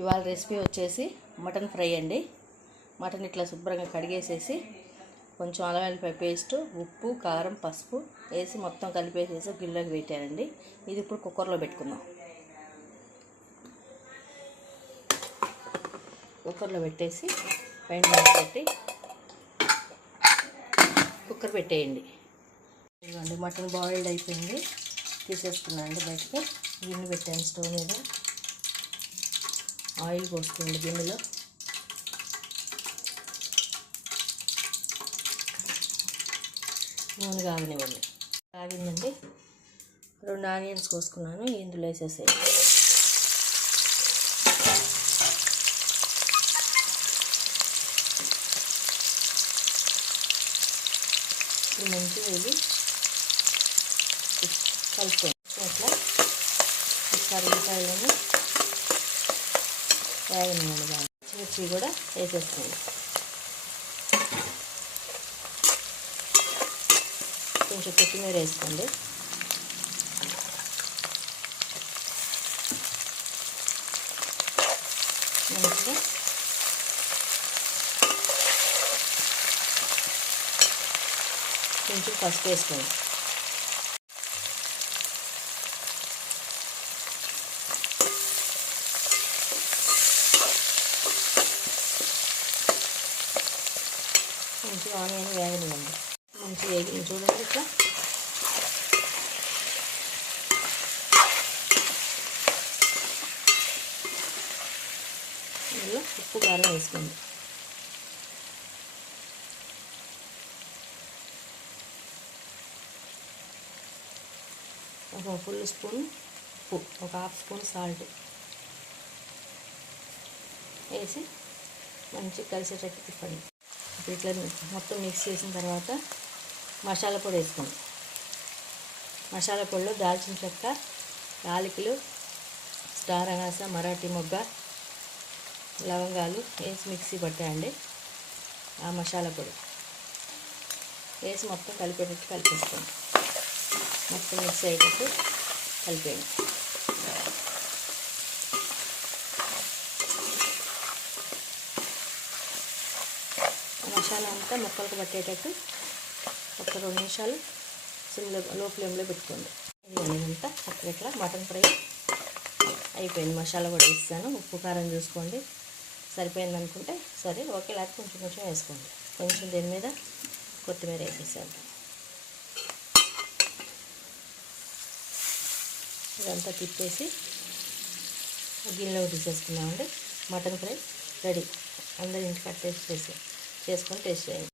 ఇవాళ రెసిపీ వచ్చేసి mutton fry అండి. మటన్ ఇట్లా శుభ్రంగా కడిగేసేసి కొంచెం అల్లం వెల్లిపాయ పేస్ట్, ఉప్పు, కారం, పసుపు వేసి మొత్తం కలిపేసేసి గిన్నెలోకి పెట్టానండి. ఇది ఇప్పుడు కుక్కర్లో పెట్టుకుందాం. కుక్కర్లో పెట్టేసి పైన పెట్టి కుక్కర్ పెట్టేయండి. ఇదిగోండి మటన్ బాయిల్డ్ అయిపోయింది, తీసేసుకున్నాను అండి. బయటకు గిన్నె పెట్టాను స్టవ్ మీద. ఆయిల్ పోసుకోండి గిన్నెలో. నూనె కాగనివ్వండి. కాగిందండి. 2 ఆనియన్స్ కోసుకున్నాను, ఇందులో వేసేసేయండి. ఇప్పుడు మంచిగా ఇది కలుపుకోండి. అట్లా ఒకసారి ఉల్లిపాయలను వేగనివ్వండి. బాగా మిర్చి కూడా వేసేసుకోండి. కొంచెం కొత్తిమీర వేసుకోండి. మంచిగా కొంచెం పసుపు వేసుకోండి. మంచిగా ఆనియన్ వేగనివ్వండి. మంచిగా వేగింది చూడండి. ఇట్లా ఇందులో ఉప్పు, కారం వేసుకోండి. ఒక ఫుల్ స్పూన్ ఉప్పు, ఒక హాఫ్ స్పూన్ సాల్ట్ వేసి మంచిగా కలిసేటట్టు తిప్పండి. ఇప్పుడు ఇట్లా మొత్తం మిక్స్ చేసిన తర్వాత మసాలా పొడి వేసుకోండి. మసాలా పొడిలో దాల్చిన చెక్క, యాలకులు, స్టార్ అనాస, మరాఠీ మొగ్గ, లవంగాలు వేసి మిక్సీ పట్టాయండి. ఆ మసాలా పొడి వేసి మొత్తం కలిపేటట్టు కలిపేసుకోండి. మొత్తం మిక్స్ అయ్యేటట్టు కలిపేయండి. మసాలా అంతా ముక్కలకు పట్టేటట్టు ఒక 2 నిమిషాలు లో ఫ్లేమ్లో పెట్టుకోండి. ఇదంతా ఇట్లా మటన్ ఫ్రై అయిపోయింది. మసాలా కూడా వేస్తాను. ఉప్పు, కారం చూసుకోండి, సరిపోయింది అనుకుంటే సరే, ఓకే, లేకపోతే కొంచెం కొంచెం వేసుకోండి. కొంచెం దీని మీద కొత్తిమీర వేసేసాను. ఇదంతా తిప్పేసి గిన్నెలో తీసేసుకున్నామండి. Mutton fry ready. అందరి ఇంటికి టేస్ట్ చేసుకొని టేస్ట్ చేయండి.